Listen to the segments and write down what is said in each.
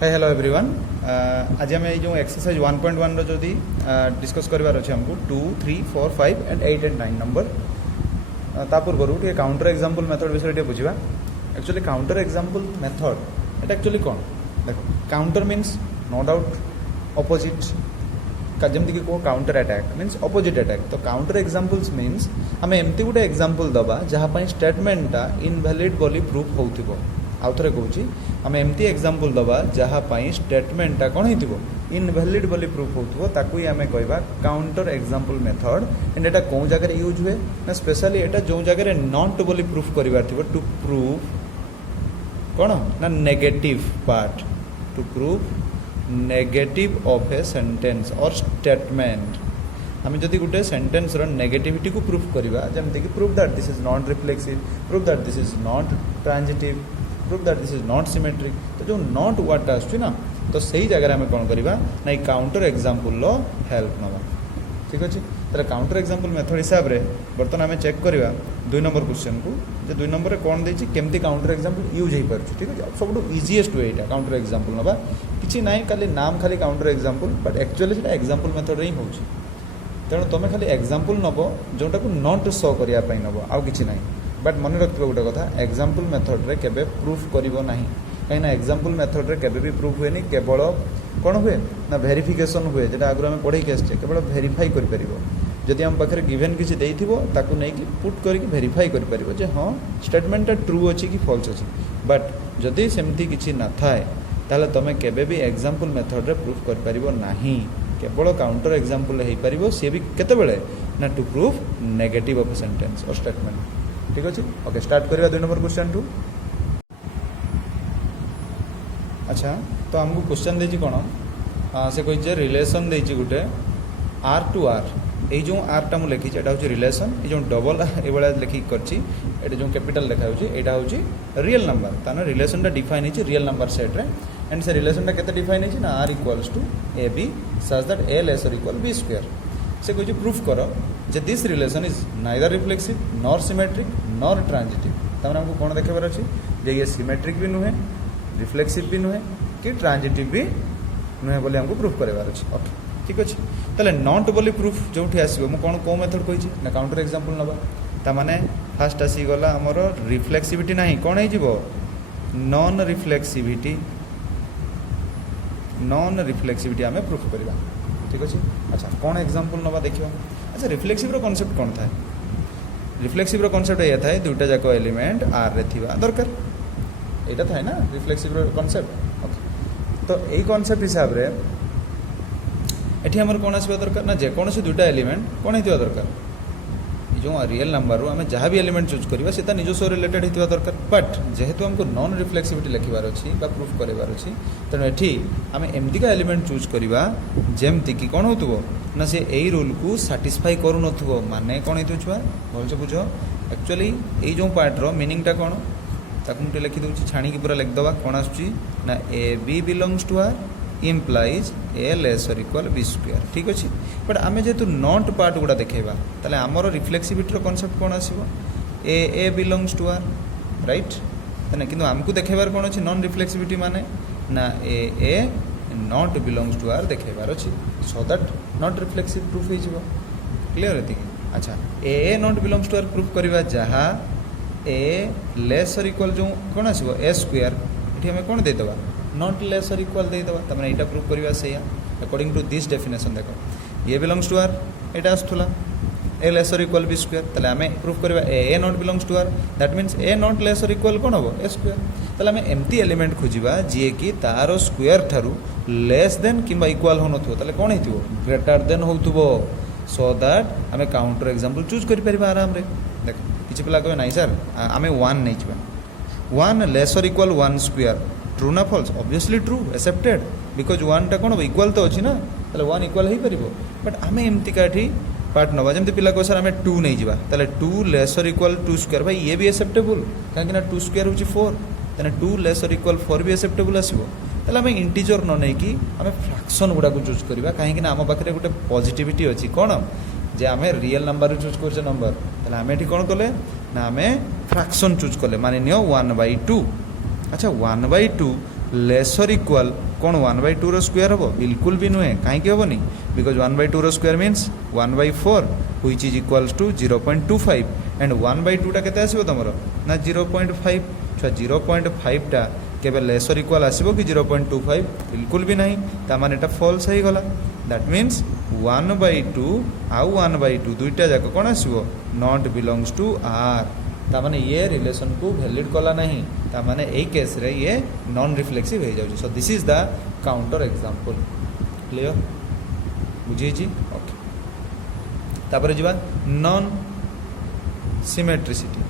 Hi hello everyone. आज आम जो एक्सरसाइज 1.1 रो डिस्कस करार अच्छे हमको 2, 3, 4, 5 एंड 8 एंड 9 नंबर ता पूर्व टे काउंटर एग्जांपल मेथड विषय बुझा। एक्चुअली काउंटर एग्जांपल मेथड एटा एक्चुअली कौन देखो counter means no doubt opposite जमती कि कहो counter attack means opposite attack. तो काउंटर एग्जांपल्स मीन्स आम एमती गोटे एग्जांपल दबा जहाँ स्टेटमेंटा इनवैलिड बोली प्रूफ हो। आउ थे कहूँ आम एमती एग्जांपल दबा जहाँ स्टेटमेंटा कौन हो इनवैलिड बोली प्रूफ हो आम कहवा काउंटर एग्जांपल मेथड। एंड एटा कौ जगह यूज हुए ना स्पेशली एटा जो जगह नॉट बोली प्रूफ करिवार थिबो टू प्रूफ कौन ना negative part two proof negative of a sentence और स्टेटमेंट। आम जदि गोटे सेंटेंस रो नेगेटिविटी को प्रूफ करवा जमती कि proof that this is not reflexive, proof that this is not transitive, proof that this is not symmetric. तो जो नॉट वर्ड आसुची ना तो सही जगह आम कौन करवा ना काउंटर एग्जांपल हेल्प नवा। ठीक अच्छे तेरे काउंटर एग्जांपल मेथड हिसाब से बर्तमान आम चेक करवा 2 नंबर क्वेश्चन को जे 2 नंबर कौन देछि केमती काउंटर एग्जांपल यूज हो पार। ठीक है सब इजीएस्ट वे यहाँ काउंटर एग्जांपल नवा किसी ना खाली नाम खाली काउंटर एग्जांपल बट एक्चुअली से एग्जांपल मेथड ही हो। तेणु तुम खाली एग्जांपल नब जोटा को नॉट शो करने नब आउ कि ना बट मन रखिए गोटे कथा एग्जांपल मेथड रे केबे प्रूफ करिवो नाही कहीं ना एग्जांपल मेथड रे केबे भी प्रूफ हुए केवल कौन हुए ना वेरिफिकेशन हुए जेटा आगु आम पढ़े आसचे केवल वेरीफाई कर पारिबो। जदि आम पाखे गिवेन किसी देइथिबो ताकू नहीं कि पुट करके वेरीफाई कर पारिबो जे हाँ स्टेटमेंटा ट्रू अच्छी कि फॉल्स अच्छी। बट जदि सेमती किसी ना थाए ताले तुम केबे भी एग्जांपल मेथड रे प्रूफ कर पारिबो नाही केवल काउंटर एग्जांपल हो पारिबो सी भी केतेबेले ना to proof negative of sentence और स्टेटमेंट। ठीक अच्छे ओके स्टार्ट करवा 2 नंबर क्वेश्चन टू। अच्छा तो आमको क्वेश्चन देछि कौन से कही रिलेशन देछि गोटे आर टू आर ये जो आरटा मुझे लिखी एटा हूँ रिलेशन ये जो डबल ये लिखिक कर जो कैपिटल देखा यहाँ हूँ रियल नंबर तार रिलेशनटा डिफाइन है रियल नंबर सेट रे। एंड से रिलेशनटा केते डिफाइन है ना R equals to A B such that A less or equal B square. से कही प्रूफ कर जे this relation is neither reflexive nor symmetric nor transitive. तमें हमको कौन देखार अच्छे जे ये सिमेट्रिक भी नुहे रिफ्लेक्सिव भी नुहे कि ट्रांजिटिव भी नुहे बोली हमको प्रूफ करार अच्छे। ओके ठीक अच्छे ताले नॉट बोली प्रूफ जो आसो मुझे कौन कौ मेथड कही ना काउंटर एग्जांपल नवा ताने फास्ट आसीगला आमर रिफ्लेक्सिविटी ना कौन हो नॉन रिफ्लेक्सिविटी आम प्रूफ करवा। ठीक अच्छे अच्छा कौन एग्जांपल नवा देखिए। अच्छा रिफ्लेक्सिव रो कॉन्सेप्ट कौन था रिफ्लेक्सिव रो कॉन्सेप्ट यह था दुईटा जाक एलिमेंट आर रे थिबा दरकार यहाँ था ना रिफ्लेक्सिव रो कॉन्सेप्ट। ओके तो यही कॉन्सेप्ट हिसाब रे एठी हमर कौन आसवा दरकार ना जेकोसी दुईटा एलिमेंट कौन होता दरकार जो रियल नंबर आम जहाँ भी एलिमेंट चूज करवा से निजस्व रिलेटेड होता दरकार। बट जेहेतु हमको नॉन रिफ्लेक्सिविटी लिखबार अच्छी प्रूफ करार अच्छी तेणु एठी आम एमतीका एलिमेंट चूज करवा जमती कि कौन हो ना से यही रूल को साटिस्फाई करू नथुबो माने कौन हो छुआ भलसे बुझ। एक्चुअली ये जो पार्टर मीनिंगटा कौन ताकू मुझे लिखी दूसरी छाणी पूरा लिखिदवा कौन आसुची ना A B belongs to r implies a less or equal B square. ठीक अच्छे बट आम जेहेतु नॉट पार्ट गुड़ा देखा ताले आमर रिफ्लेक्सिविटी कॉन्सेप्ट कौन आसो ए बिलोंग्स टू आर राइट है कि आमको देखार कौन अच्छे नॉन रिफ्लेक्सिविटी माने ना A not belongs to R देखार अच्छी so that not reflexive proof हो क्लीयर है। अच्छा A not belongs to R proof करवा जहाँ ए लेस और इक्वल जो कौन आसो ए स्क्वायर ये आम कौन देदेवा नॉट लेस और इक्वल देदेवा तमें यहाँ प्रूफ करवा से अकॉर्डिंग टू दिस डेफिनेशन देख ए बिलोंग्स टू आर यहाँ आसूला A less or equal B square ताले आम प्रूफ करवा A not belongs to R that means A not less or equal कौन हम ए स्क्वायर। ताले आम एमती एलिमेंट खोजा जी कि तार स्क्वायर ठारू लेस देन कि इक्वल हो नाले कौन हो ग्रेटर देन हो सो दैट आम काउंटर एग्जांपल चूज कर आराम रे। देख किसी पिला कहे ना सर आम 1 नहीं जावा 1 less or equal 1 square true ना false obviously true accepted because 1 टा कौन हम इक्वल तो अच्छी ना 1 इक्वल हो पार। बट आम एमती काठी पार्ट नवा जमी पिला कह सर आम 2 नहीं जावा 2 लेस और इक्वल 2 स्क्वायर भाई ये भी एक्सेप्टेबल कहीं 2 स्क्वायर हूँ 4 तेना 2 लेस और इक्वल 4 भी एक्सेप्टेबल आसो। आम इंटीजर न नहीं कि आम फ्रैक्शन गुड़ा चूज करवा कहीं आम पाखे गोटे पॉजिटिविटी अच्छी कौन जे आम रियल नंबर चूज कर नंबर आम ये कौन कले ना आम फ्रैक्शन चूज कले मान नियो 1/2। अच्छा 1/2 लेसर इक्वाल कौन 1/2 रो स्क्वायर हम बिल्कुल भी नुहे कहीं हेनी बिकज 1/2 रो square means 1/4 which is equals to 0.25 and 1/2 टा केते आसीबो तमरो ना 0.5 छुआ 0.5 टा केबे लेसर इक्वाल आसीबो कि 0.25 बिल्कुल भी नहीं ता माने एटा फॉल्स हे गला दैट मीन्स 1/2 आउ 1/2 दुईटा जाक कौन आसीबो नॉट बिलोंग्स टू आर ता माने ये रिलेशन को वैलिड कला नहीं ता माने ए केस रे ये नॉन रिफ्लेक्सिव हो जाउची so this is the counter example clear बुझी जी ओके तापर जीवा नॉन सिमेट्रिसिटी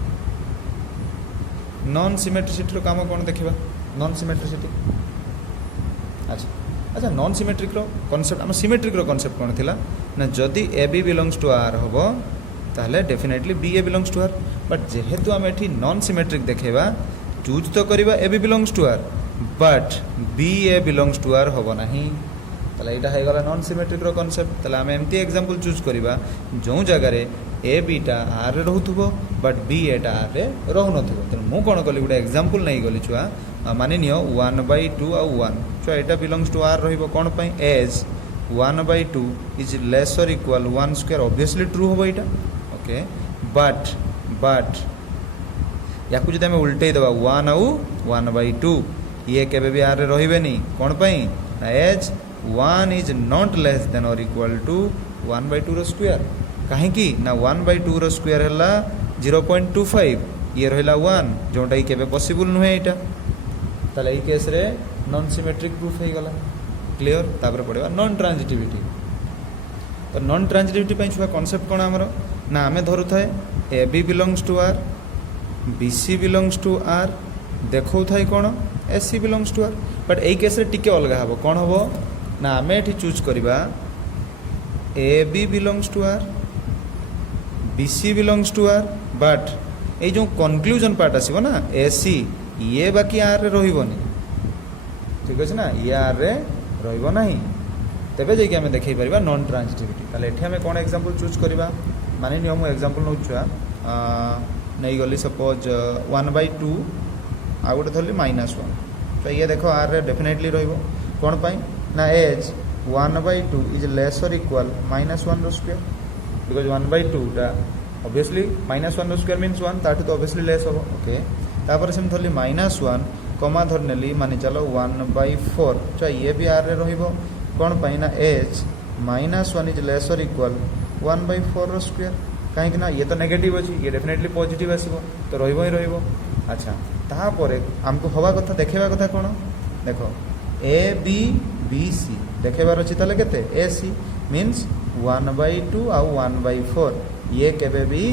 नॉन सिमेट्रिसिटी रो काम कोन देखिबा नॉन सिमेट्रिसिटी अच्छा अच्छा नॉन सिमेट्रिक रो कांसेप्ट हम सिमेट्रिक रो कांसेप्ट कोन थिला ना जदी A B belongs to R होबो ताहले definitely B A belongs to R but जेहेतु आम एठी नॉन सिमेट्रिक देखेबा चूज तो करिबा A B belongs to R but B A belongs to R होबो नाही ताले एटा हे गला नॉन सिमेट्रिक रो कांसेप्ट ताले हम एमती एग्जांपल चूज करिबा जो जगह रे ए बी टा आर रे रहउथबो बट बी ए टा आर रे रहउ नथबो त मु कोन कली गुडा एग्जांपल नै गली छुआ माने नियो 1/2 आ 1 छुआ एटा बिलोंग्स टू आर रहिबो कोन पई as 1/2 is less or equal 1 square obviously true होबो एटा ओके बट या कुछ जब उल्टे दबा 1 आउ 1/2 ये केबे भी आर रे रहिबेनी कोन पई ना as 1 is not less than or equal to 1/2 रो स्क्वायर काहे कि ना 1/2 रो स्क्वायर हला 0.25 ये रहला 1 जोंटा ही केबे पॉसिबल नुहे एटा ताले ई केस रे नॉन सिमेट्रिक प्रूफ हे गला क्लियर तापर पड़ेबा नॉन ट्रांजिटिविटी तो नॉन ट्रांजिटिविटी पई छुआ कांसेप्ट कोन हमरो ना आमे धरु थाए A B belongs to R B C belongs to R देखो थाए कोन A C belongs to R but ए केस रे टिके अलगा हबो कोन हबो ना आमे एठी चूज करिबा A B belongs to R B C belongs to R but A जो कंक्लूजन पार्ट आसीबो ना ए सी ये बाकी आर रे रहिबोनी ठीक अछि ना ये आर रे रहिबो नाही तेबे जे कि आमे देखै परिबा नॉन ट्रांजिटिविटी ताले एठी आमे कोन एग्जांपल चूज करिबा माने नियम एग्जांपल नौ छुआ नहीं गली सपोज 1/2 आ गोटे धरली -1 तो ये देखो आर रे डेफिनेटली रहिबो कोन पई ना as 1/2 is less or equal -1 row square because 1/2 टा ऑब्वियसली -1 रो स्क्वायर मींस 1 ताठू तो ऑब्वियसली लेस हो ओके तापर सेम धरली -1 कमा धरनेली माने चलो 1/4 तो ये भी आर रे रहिबो कोन पई ना as -1 is less or equal 1/4 row square कहीं ना ये तो नेगेटिव अच्छी ये डेफिनेटली पॉजिटिव आसो तो रहिबो ही रहिबो अच्छा तापरे हमको हवा कथा देखेबा कथा कोन देखो ए बी बी सी देखेबार अछि ताले केते ए सी मींस 1/2 आ 1/4 ये केबे भी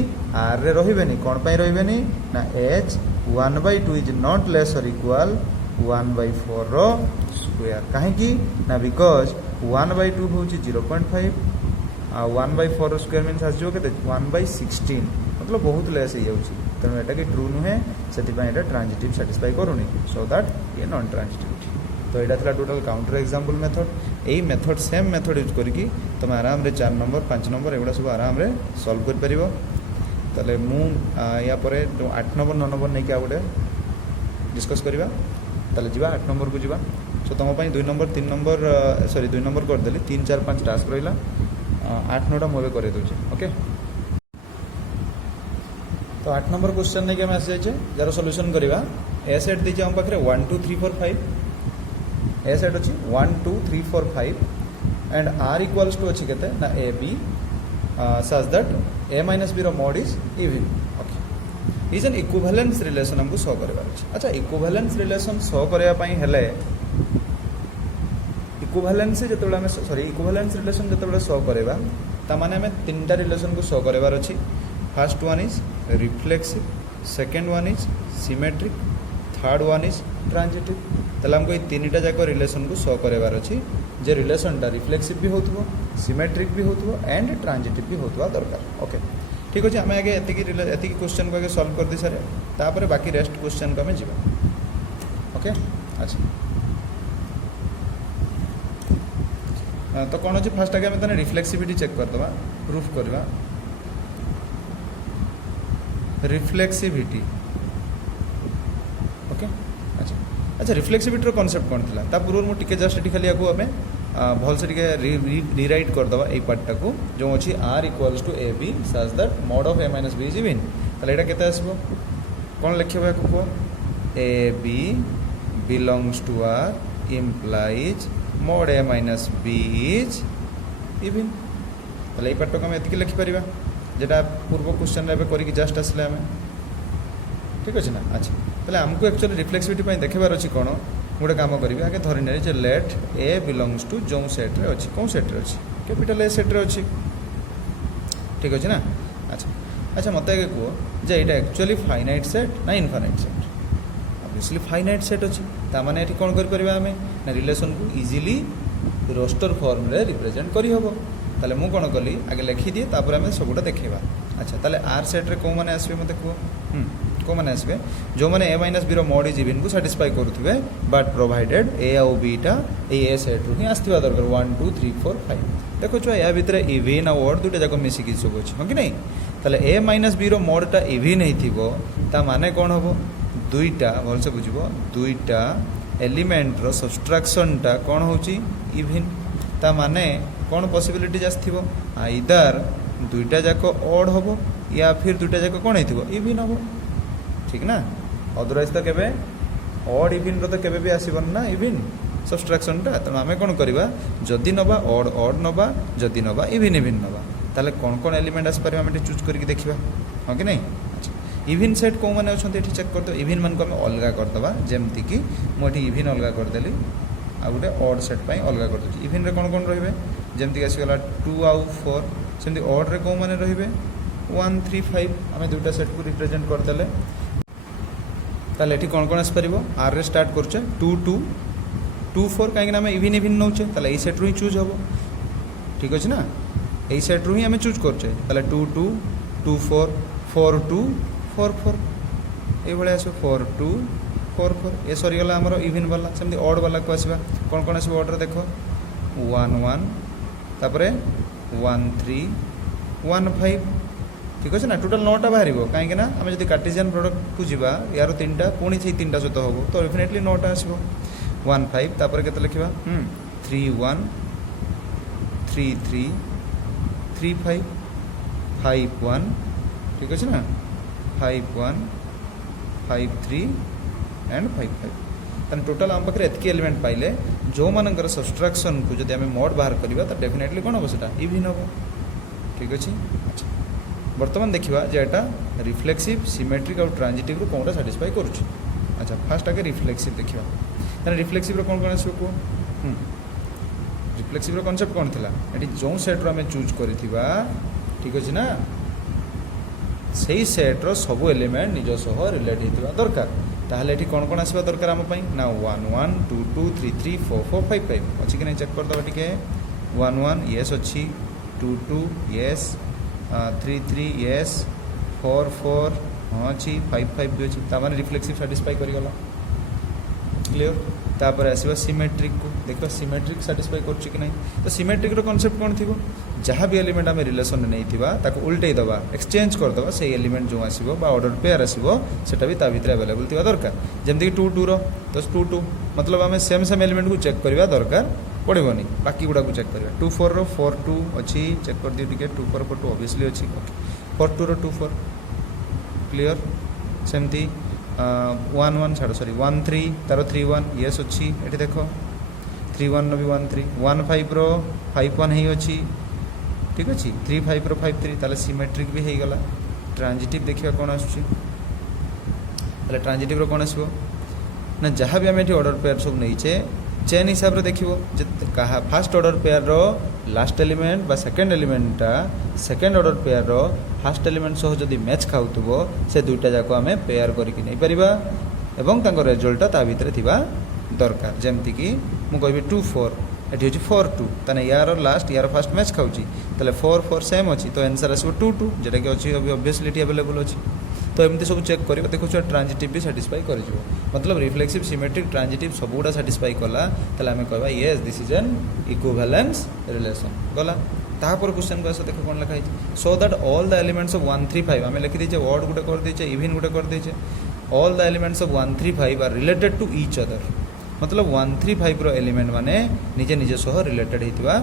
आर रे रहिबेनी कोन पई रहिबेनी ना as 1/2 is not less or equal 1/4 row square काहे कि ना बिकॉज 1/2 होची 0.5 आ 1/4 रो स्क्वायर मींस आजो केते 1/16 मतलब बहुत लेस हे जाउची तेणु एटा कि ट्रू नुहे सेति पई एटा ट्रांजिटिव सैटिस्फाई करूनी सो दैट ये नॉन ट्रांजिटिविटी तो एटा थला टोटल काउंटर एग्जांपल मेथड एई मेथड सेम मेथड यूज करके तुम आराम रे 4 नंबर 5 नंबर एगुडा सब आराम रे सॉल्व कर परिबो तले मु या परे 8 नंबर 9 नंबर नै कि आगुडे डिस्कस करिबा तले जीवा 8 नंबर को जीवा सो तुम पई 2 नंबर 3 नंबर सॉरी 2 नंबर कर देली 3 4 5 टास्क रहिला 8 9 मुझे करे दूचे ओके तो 8 नंबर क्वेश्चन नहीं कि आसी जाए जार सॉल्यूशन करवा ए सेट दीजिए हम पाखे 1 2 3 4 5 ए सेट अच्छी 1 2 3 4 5 एंड आर इक्वल्स टू अच्छी केते ना A B such that a minus B रो mod is even okay is an equivalence relation हमको शो करबार अछि अच्छा इक्विवेलेंस रिलेशन शो करबा पई हेले इक्विवेलेंस जेतेबेले हमें सॉरी इक्विवेलेंस रिलेशन जेतेबेले शो करबा ता माने हमें तीनटा रिलेशन को शो करबार अछि first one is reflexive second one is symmetric third one is transitive तले हमको ये तीनटा जाक रिलेशन को शो करबार अछि जे रिलेशनटा रिफ्लेक्सिव भी होतबो सिमेट्रिक भी होतबो एंड ट्रांजिटिव भी होतबा दरकार ओके ठीक अछि हमें आगे एति क्वेश्चन को आगे सॉल्व कर दी सारे तापर बाकी रेस्ट क्वेश्चन को हमें जीवा ओके अच्छा तो कौन अच्छे फास्ट आगे आम रिफ्लेक्सिविटी चेक करदे प्रूफ करवा रिफ्लेक्सिविटी ओके अच्छा अच्छा रिफ्लेक्सिविटी कॉन्सेप्ट कौन था ता पूर्व मुझे जस्ट ये खाली आपको आम भल से रिराइट करदे ये पार्टा को जो अच्छी r equals to A B such that mod of a minus B is even ताले एटा केते आसबो कौन लिखिबा को को a B belongs to r implies mod a minus B is even ताले ये पार्टा को हम एतिक लिखि परिबा जेटा पूर्व क्वेश्चन रे करिक जस्ट आसले आमे ठीक अच्छे ना अच्छा ताले हमको एक्चुअली रिफ्लेक्सिविटी देखार अच्छी कौन गोटे काम करी आगे धरी ना लेट ए बिलोंग्स टू जो सेट्रे अच्छी कौन सेट्रे अच्छी कैपिटल ए सेट्रे अच्छी ठीक अच्छे ना अच्छा अच्छा मत आगे कह जे यहाँ एक्चुअली फाइनाइट सेट ना infinite set obviously finite set अच्छी ताने ये कौन कर आम ना रिलेशन को इजिली रोस्टर फॉर्म रे रिप्रेजेंट करी हबो ताले मु कौन कली आगे लिखी दिए तापर आम सबूटा देखा अच्छा ताले आर सेट्रे कौ मैंने आसबे मत कह कौ मैंने आसबे जो मैंने A minus B mod is even को साटिस्फाई करुवे बट प्रोवाइडेड ए आउ बीटा ए सेट रू ही आसवा दरकार 1 2 3 4 5 देखो छुआ या भितर इवन आउ ऑड दुटा जाक मिसिकी सब अच्छे हाँ कि नहीं ताले ए माइनस बी मोडटा इवन होता माने कौन हम दुईटा भलसे बुझ दुईटा एलिमेंट्र सब्सट्राक्शनटा कौन हो इवन ता माने कौन पॉसिबिलिटीज आसथिबो आइदर दुईटा जाक ऑड हम या फिर दुईटा जाक कौन हो इवन हम ठीक ना अदरवाइज तो केबे ऑड इवन रो तो केबे भी आसीबन ना इवन सब्सट्राक्शनटा तेणु आम कौन करवा जदि नवा ऑड ऑड नवा जदि नवा इवन इवन नवा ताले कौन कौन एलिमेंट आसपारे आम चूज करके देखा हाँ कि नहीं अच्छा इवन सेट कौ मैंने अच्छा ये चेक करदे इवन मान को आम अलग करदे जमती कि मुझे इवन अलग करदेली आ गोटे ऑड सेट पर अलग करदे इवन रे कौन कौन रे जमती आसीगला 2 आउ 4 सेमती ऑड रे कौ मैंने रे 1 3 5 आम दुटा सेट को रिप्रेजेंट करदेले ताले ये कौन कौन आसपार आर रे स्टार्ट करचे 2 2 2 4 कहीं आम इवन इवन नौचे ताले ये सेट रू ही चूज हम ठीक अच्छे ना यही सेट रू ही आम चूज करचे ताले 2 2 2 4 4 2 4 4 ये आस 4 2 4 4 ये सरीगला आमर इवन वाला सेमती ऑड वाला को आसवा कौन कौन आसो ऑर्डर देख 1 1 तापर 1 3 1 5 ठीक अच्छे ना टोटाल 9टा बाहर कहीं आम जो कार्टेशियन प्रोडक्ट को जीवा यार 3टा पुणी से 3टा सहित हम तो डेफिनेटली 9टा आसो 1 5 तापर के लिखा 3 1 3 3 3 5 5 1 ठीक अच्छे ना 5 1 5 3 एंड 5 5 ताने टोटाल आम पाखे एतकी एलिमेंट पाइले जो मानकर सब्सट्राक्शन को जब आम मोड बाहर करवा तो डेफिनेटली कौन हम से इवन हम ठीक अच्छे अच्छा बर्तमान देखा जे एटा रिफ्लेक्सिव सिमेट्रिक और ट्रांजिटिव रू कौनटा साटिस्फाई करुच्छ अच्छा फास्ट आगे रिफ्लेक्सिव देखा ताने रिफ्लेक्सिव कौन कौन आसो कह रिफ्लेक्सिव कॉन्सेप्ट कौन था ये जो सेट्रु आम चूज करथिबा ठीक अच्छे ना से सेट्र सब एलिमेंट निज सह रिलेट होता दरकार ताहले ये कौन कौन आसवा दरकार आम ना 1 1 2 2 3 3 4 4 5 5 अच्छी कि नहीं चेक करदे टे 1 1 येस अच्छी 2 2 येस 3 3 येस 4 4 हाँ अच्छी 5 5 भी अच्छी ताने रिफ्लेक्सिव साटिस्फाई करीगला क्लियर तापर आसवा सिमेट्रिक को देखो सिमेट्रिक साटिस्फाई कर कि नहीं तो सिमेट्रिक रो कॉन्सेप्ट कौन थी जहाँ भी एलिमेंट आम रिलेसन नहीं उल्टे दबा एक्सचेंज करदे से एलिमेंट जो आसो ऑर्डर पेयर आसो सेटा भी भितर अवेलेबल थी दरकार जमती 2 2 रो तो 2 2 मतलब आम सेम सेम एलिमेंट को चेक करवा दरकार पड़ोनी बाकी गुड़ा को चेक करवा 2 4 रो 4 2 अच्छी चेक कर दिए टे 2 4 4 2 ऑब्वियसली अच्छी 4 2 रो 2 4 क्लियर सेमती 1 1 छाड़ सॉरी 1 3 तार 3 1 येस अच्छी ये देख 3 1 रो भी 1 3 1 5 रो 5 1 ही अच्छी ठीक अच्छे 3 5 रो 5 3 ताले सिमेट्रिक भी हो गला ट्रांजिटिव देखिए कौन आसुची ताले ट्रांजिटिव रो कौन आसो ना जहाँ भी आम ये ऑर्डर पेयर सब नहीं चेन हिसाब से देखो कहा फास्ट ऑर्डर पेयर रो लास्ट एलिमेंट बा सेकेंड एलिमेंटा सेकेंड ऑर्डर पेयर रो फास्ट एलिमेंट सह जदि मैच खाऊथबो से दुईटा जाक आम पेयर करके नहीं परिबा एवं तांको रिजल्टटा ता भितर थिबा दरकार जेमति कि मु कहबी 2 4 एटी होची 4 2 तने यार लास्ट यार फास्ट मैच खाऊची तले 4 4 सेम अछि तो आंसर आसबो 2 2 जेटा कि अछि ऑब्वियसली अवेलेबल अछि तो एमती सब चेक कर देखो ट्रांजिटिव भी साटिस्फाई कर मतलब रिफ्लेक्सिव सिमेट्रिक ट्रांजिटिव सब गुड़ा साटिस्फाई कला ताले आम कहबा yes this is an equivalence relation गला तापर क्वेश्चन को आस देख कौन लिखाई so that all the elements of 1 3 5 आम लिखी दीचे वर्ड गोटे कर दीचे इवन गोटे कर दीचे all the elements of 1 3 5 are related to each other मतलब 1 3 5 रो एलिमेंट माने निजे निजे सह रिलेटेड होइतिबा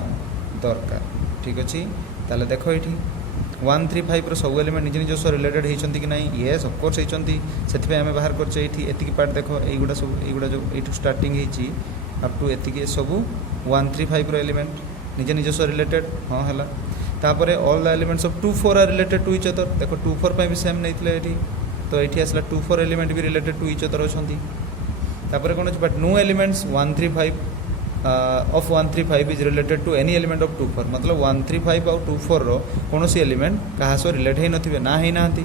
दरकार ठीक अछि ताले देखो एठी 1 3 5 रो सब एलिमेंट निजे निजे सह रिलेटेड होइचंती कि नाही यस ऑफ कोर्स होइचंती सेति हमें बाहर करछे एठी एतिकी पार्ट देखो एगुडा सब एगुडा जो एठू स्टार्टिंग हेची अप टू एतिकी सब 1 3 5 रो एलिमेंट निजे निजे सह रिलेटेड हां हला तापरे all the elements of 2 4 are related to each other देखो 2 4 पे भी सेम नैथिले एठी तो एठी आसला 2 4 एलिमेंट भी रिलेटेड टू ईच अदर अछंती तापरे कोन but no elements 1 3 5 of 1 3 5 is related to any element of 2 4 मतलब 1 3 5 और 2 4 रो कोनोसी एलिमेंट कहा सो रिलेट हे नथिबे ना हे नांती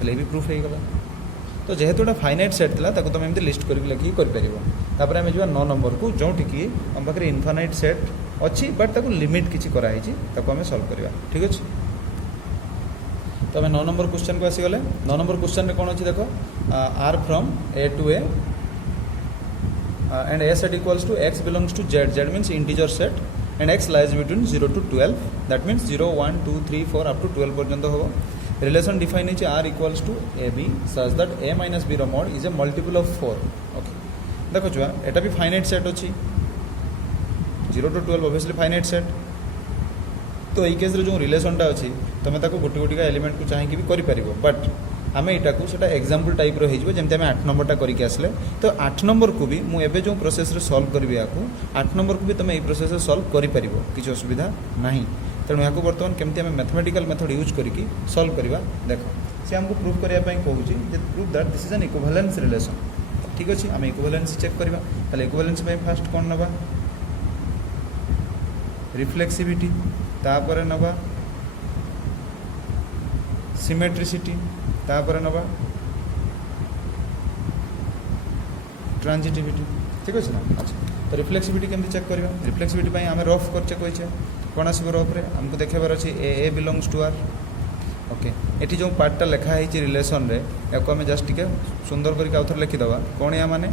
तले भी प्रूफ हे गला तो जेहेतु एटा फाइनाइट सेट थिला ताको तुम एमती लिस्ट करके लिखि कर परिबो तापरे हम जिबा 9 नंबर को जोंटी की हम पाखरे इनफाइनाइट सेट अच्छी बट ताको लिमिट किछि कराई छि ताको हमें सॉल्व करबा ठीक अछि तो हमें 9 नंबर क्वेश्चन को आसी गले 9 नंबर क्वेश्चन में कोन अछि देखो r from a to a and a set equals to x belongs to z z means integer set and x lies between 0 to 12 that means 0 1 2 3 4 up to 12 पर्यंत हो relation define है r equals to ab such that a minus b रो mod is a multiple of 4 okay देखो छुआ एटा भी finite set अछि 0 to 12 obviously finite set तो एई case रे जो रिलेशन टा अछि तमे ताको गोटी गोटी का एलिमेंट को चाहि कि भी करि परिबो बट आमे एटा को सेटा एग्जांपल टाइप रो हेजिबो जेमते हमें 8 नंबर टा करि के आसले तो 8 नंबर को भी मु एबे जो प्रोसेस रे सॉल्व करबी याकू 8 नंबर को भी तमे एई प्रोसेस रे सॉल्व करि परिबो किछ असुविधा नाही तेणु याकू वर्तमान केमते हमें मैथमेटिकल मेथड यूज करिकि सॉल्व करबा देखो से हमको प्रूफ करिया पई कहूची जे proof that this is an equivalence relation ठीक अछि हम इक्विवेलेंस चेक करबा ताले इक्विवेलेंस में फर्स्ट कोन नबा रिफ्लेक्सिविटी तापर नबा सिमेट्रिसिटी तापर नबा ट्रांजिटिविटी ठीक अछि ना अच्छा तो रिफ्लेक्सिविटी केमति चेक करबा रिफ्लेक्सिविटी पई हमें रफ करचे कहैछे कोन आसीबो रफ रे हमको देखेबार अछि A belongs to are okay एठी जो पार्टटा लेखा है रिलेशन रे याको हमें जस्ट टिके सुंदर करके आउथर लिखि दबा कोन या माने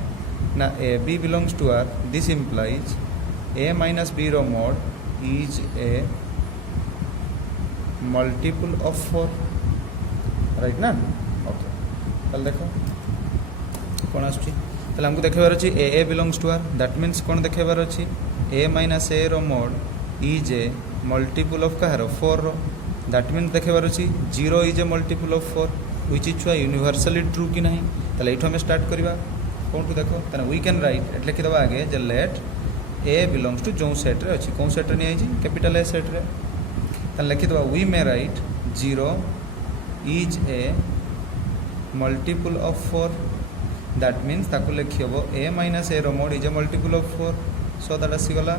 ना A B belongs to R this implies A minus B रो mod is a multiple of 4 right ना ओके ताल देखो कोन आछी ताले हमको देखेबार अछि A belongs to R that means कोन देखेबार अछि a माइनस a रो mod is a multiple of कहारो 4 रो दैट मींस देखेबार अछि 0 is a multiple of 4 which is universally true कि नहीं ताले एठो हम स्टार्ट करबा कोन टू देखो ताने वी कैन राइट एट लिखि दबा आगे जे लेट a belongs to जो सेट रे अछि कोन सेट रे नै कैपिटल A सेट रे त लिखि दबा we may write 0 is A multiple of 4 that means ताको लिखिबो a माइनस a रो mod is A multiple of 4 so that आसी गला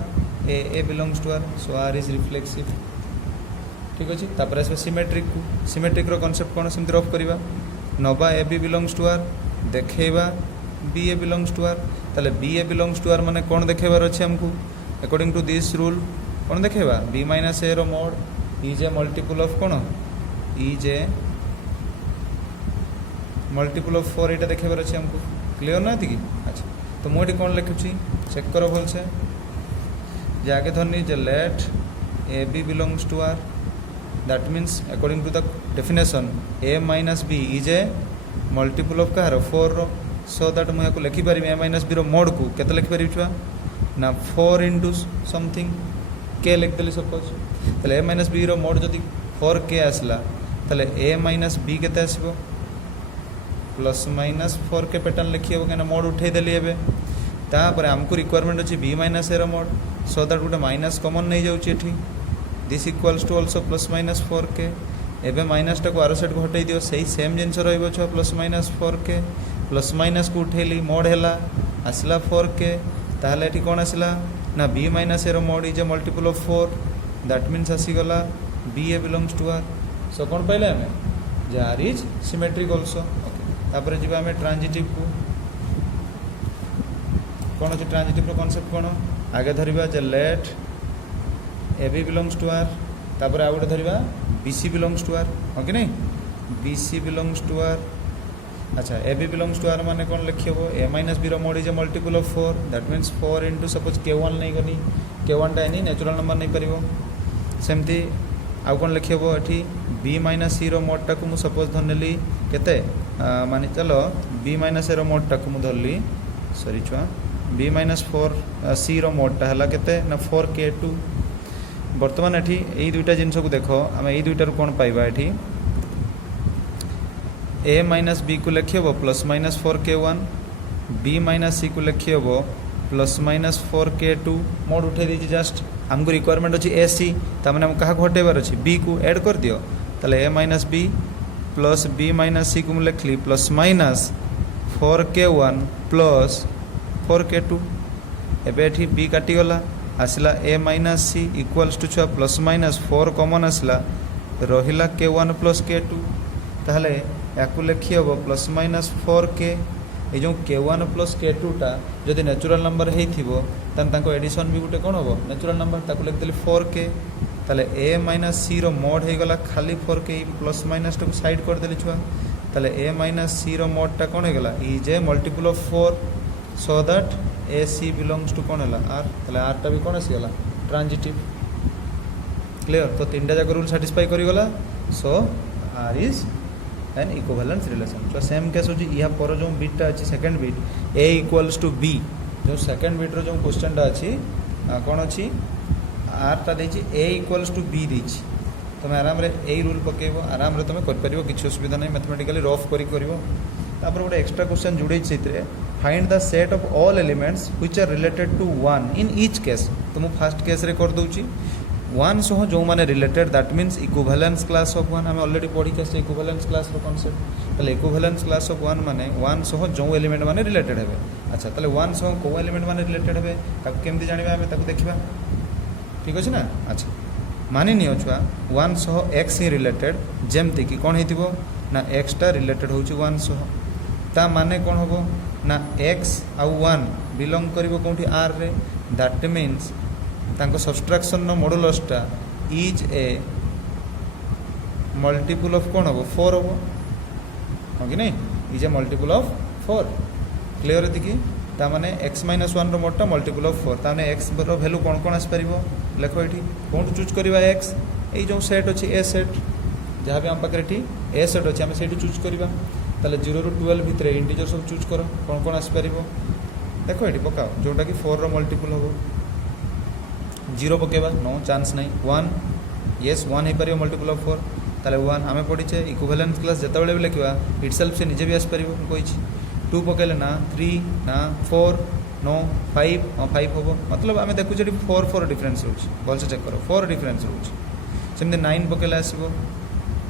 a belongs to r so r is reflexive ठीक अछि तापर आसे सिमेट्रिक रो कांसेप्ट कोन सिम रफ करबा नबा a b belongs to r देखेबा B A belongs to R ताले B A belongs to R माने कौन देखेबार अछि हमको अकॉर्डिंग टू दिस रूल कौन देखेबा बी माइनस ए रो mod is A multiple of कौन इज ए मल्टीपल ऑफ 4 एटा देखेबार अछि हमको क्लियर ना थी अच्छा तो मोडी कौन लिखुची चेक करो बोल से जे आगे धरनी जे let A B belongs to R that means according to the definition A minus B is A multiple of कहार 4 रो सो दैट मुझे को लिखि पारि ए माइनस बी रो mod को केते लिखि पारि छुआ ना 4 into समथिंग के लिख देली सपोज तले ए माइनस बी रो mod जदी 4 के आसला तले ए माइनस बी केते आसीबो प्लस माइनस 4 के पैटर्न लिखिबो केना mod उठै देली एबे ता पर हमको रिक्वायरमेंट अछि b माइनस ए रो mod सो दैट गुटे माइनस कॉमन नै जाउची एठी this equals to also plus minus 4 के एबे माइनस टा को आरो सेट घटै दियो सही सेम जिंस रहइबो छ प्लस माइनस 4 के प्लस माइनस को उठेली mod हैला आसला 4 के ताहले एठी कोन आसला ना b माइनस ए रो mod is A multiple of 4 that means आसी गला b a belongs to r so कोन पहिले हमें जे r is symmetric also okay तापर जिबा हमें ट्रांजिटिव को कोन अछि ट्रांजिटिव रो कांसेप्ट कोन आगे धरिबा जे let A B belongs to r तापर आउट धरिबा B C belongs to r okay नै B C belongs to r अच्छा A B belongs to R माने कौन लिखिबो ए माइनस बी रो mod is A multiple of 4 that means 4 into suppose k1 नै गनी k1 टा एनी नेचुरल नंबर नै परिबो सेमती आ कौन लिखिबो एठी b माइनस c रो mod टा को मु सपोज धनली केते मानि चलो बी माइनस ए रो मोडटा को धरली सॉरी छुआ बी माइनस 4 सी रो मोडटा हला केते ना 4k2 वर्तमान एठी एई दुईटा जिनस को देखो आम एई दुईटा रो कोन पाइबा एठी ए माइनस बी को लिखि हेबो plus minus 4k1 B minus C को लिखि हेबो प्लस माइनस 4k2 मोड उठे दी जस्ट हमको रिक्वायरमेंट अच्छी ए सी तमें हम क्या हटेबार अच्छी बी को ऐड कर दियो ताले A minus B plus B minus C को मुझे लिखली plus minus 4k1 plus 4k2 एबे बी काटिगला आसला ए माइनस सी इक्वल्स टू छुआ प्लस माइनस 4 कॉमन आसला रहिला k1 प्लस k2 ताहले याकू लिखि हेबो प्लस माइनस 4k ये जो k1 प्लस k2टा जदि नेचुरल नंबर होइथिबो तन ताको एडिशन भी गोटे कोन होबो नेचुरल नंबर ताको लिख देली 4k ताले a माइनस सी रो मोड हे गला खाली 4k plus minus two side कर देली छुआ ताले a माइनस सी रो मोड टा कोन हे गला is A multiple of 4 so that a c belongs to कोन हला r ताले r टा भी कोन आसी गला ट्रांजिटिव क्लियर तो तीनटा जाक रूल सैटिस्फाई करी गला so r is an equivalence relation तो सेम केस हो या पर जो बिटटा अच्छी second bit a equals to b जो सेकंड बिट रो जो क्वेश्चनटा अच्छी कौन अच्छी r टा देछि a इक्वल्स टू b देछि तुम आराम रे ए रूल पकेबो आराम रे तुम कर परिबो किछ असुविधा नहीं मैथमेटिकली रफ करी करिवो तापर गोटे एक्स्ट्रा क्वेश्चन जुड़े छितरे find the set of all elements which are related to 1 in each case तो मु फर्स्ट केस रे कर दोछि 1 सह जो माने related that means equivalence class of 1 हमें ऑलरेडी पढ़ी के इक्विवेलेंस क्लास रो कांसेप्ट ताले इक्विवेलेंस क्लास ऑफ 1 माने 1 सह जो एलिमेंट माने रिलेटेड हेबे अच्छा ताले 1 सह को एलिमेंट माने रिलेटेड हेबे ताको केमति जानिबा हमें ताको देखिबा ठीक अछि ना अच्छा मानि नियो छुआ 1 सह x ही रिलेटेड जेमति कि कोन हेतिबो ना x टा रिलेटेड होउची 1 सह ता माने कोन होबो ना x आ 1 बिलोंग करिवो कोंठी r रे दैट मीन्स तांको सब्सट्रैक्शन नो मॉडुलसटा इज ए मल्टीपल ऑफ कोन होबो 4 होबो हो कि नहीं is A multiple of 4 clear है कि ता माने x - 1 रो मोडटा मल्टीपल ऑफ 4 ता माने x रो वैल्यू कोन कोन आस परिबो लेखो एठी कोन चूज करबा x ए जो सेट अछि a सेट जहाँ भी हम पाखे एठी a सेट अछि हम सेठी चूज करबा ताले 0 ରୁ 12 भितरे इंटीजर सब चूज करो कोन कोन आस परिबो देखो एठी पकाओ जोटा कि 4 रो मल्टीपल होबो 0 पकेबा नो चांस नहीं 1 यस 1 हे परियो मल्टीपल ऑफ 4 ताले 1 हमें पड़ी छे इक्विवेलेंस क्लास जतबेले भी लिखवा इटसेल्फ से निजे भी आस परिबो कोइ छी 2 पकेले ना 3 ना 4 नो 5 हां 5 होबो मतलब हमें देखु जे 4 डिफरेंस रहउछ बोल से चेक करो 4 डिफरेंस रहउछ सेमते 9 पकेले आसीबो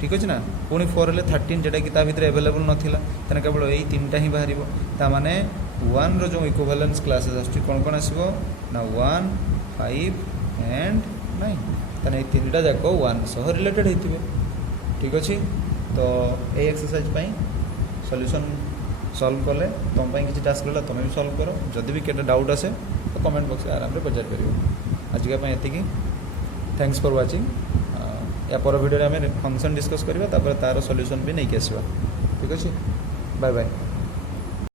ठीक अछि ना पुनी 4 ले 13 जेटा कि ता भितर अवेलेबल नथिला तने केवल एई तीनटा ही बाहरिबो ता माने 1 रो जो इक्विवेलेंस क्लासेस आछी कोन कोन आसीबो ना 1 5 एंड 9 तने ए तीनटा जाको 1 सह रिलेटेड हेतिबे ठीक अछि तो ए एक्सरसाइज पई सॉल्यूशन सॉल्व कले तुम पई किछि टास्क रहला तुम भी सॉल्व करो जदि भी केटा डाउट आसे तो कमेंट बॉक्स में आराम रे पचार करियो आज के पई एतिकी थैंक्स फॉर वाचिंग या पर वीडियो रे हम फंक्शन डिस्कस करबा तापर तार सॉल्यूशन भी नै के आसीबा ठीक अछि बाय बाय।